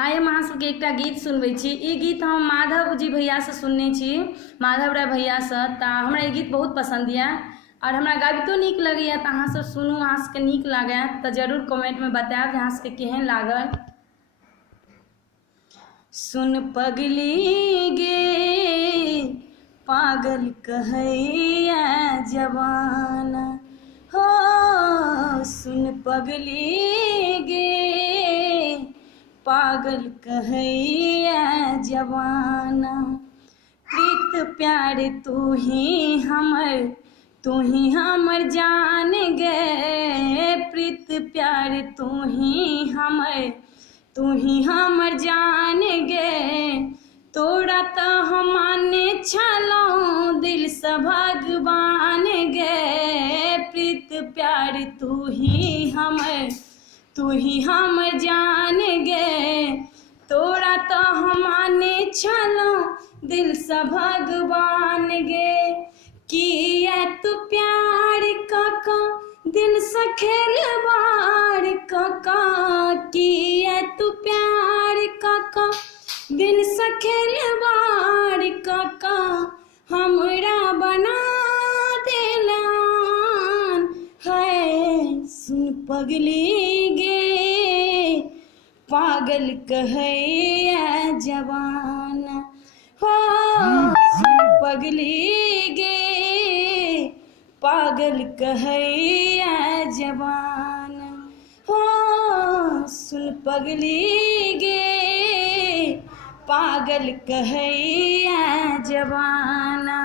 आइ हम अहाँ सबके एकटा गीत सुनबै छी। ई गीत हम माधव जी भैया से सुनने छी, माधव राय भैया से। तऽ हमरा ई गीत बहुत पसंद यऽ और हमरा गाबितो नीक लगैया। तऽ अहाँ सब सुनू, अहाँ सबके नीक लागै तऽ जरूर कमेंट में बतायब जे अहाँ सबके केहन लागल। सुन पगली गे पागल कहैया जवाना हो, सुन पगली गे पागल कहैया जवाना। प्रीत प्यार तू ही हमर जान गे, प्रीत प्यार तू ही हमर जान गे। तोरा तो हम माने छलौं दिल से भगवान गे, प्रीत प्यार तू ही हमर जान गे। तोरा तो हम माने छलौं दिल से भगवान गे। किया तू प्यार काका दिल से खेलवार काका, किया तू प्यार काका दिल से खेलवार काका। हमरा बना देलान है, सुन पगली गे पागल कहैया जवाना हो, सुन पगली गे पागल कहैया जवाना हो, सुन पगली गे पागल कहैया जवाना।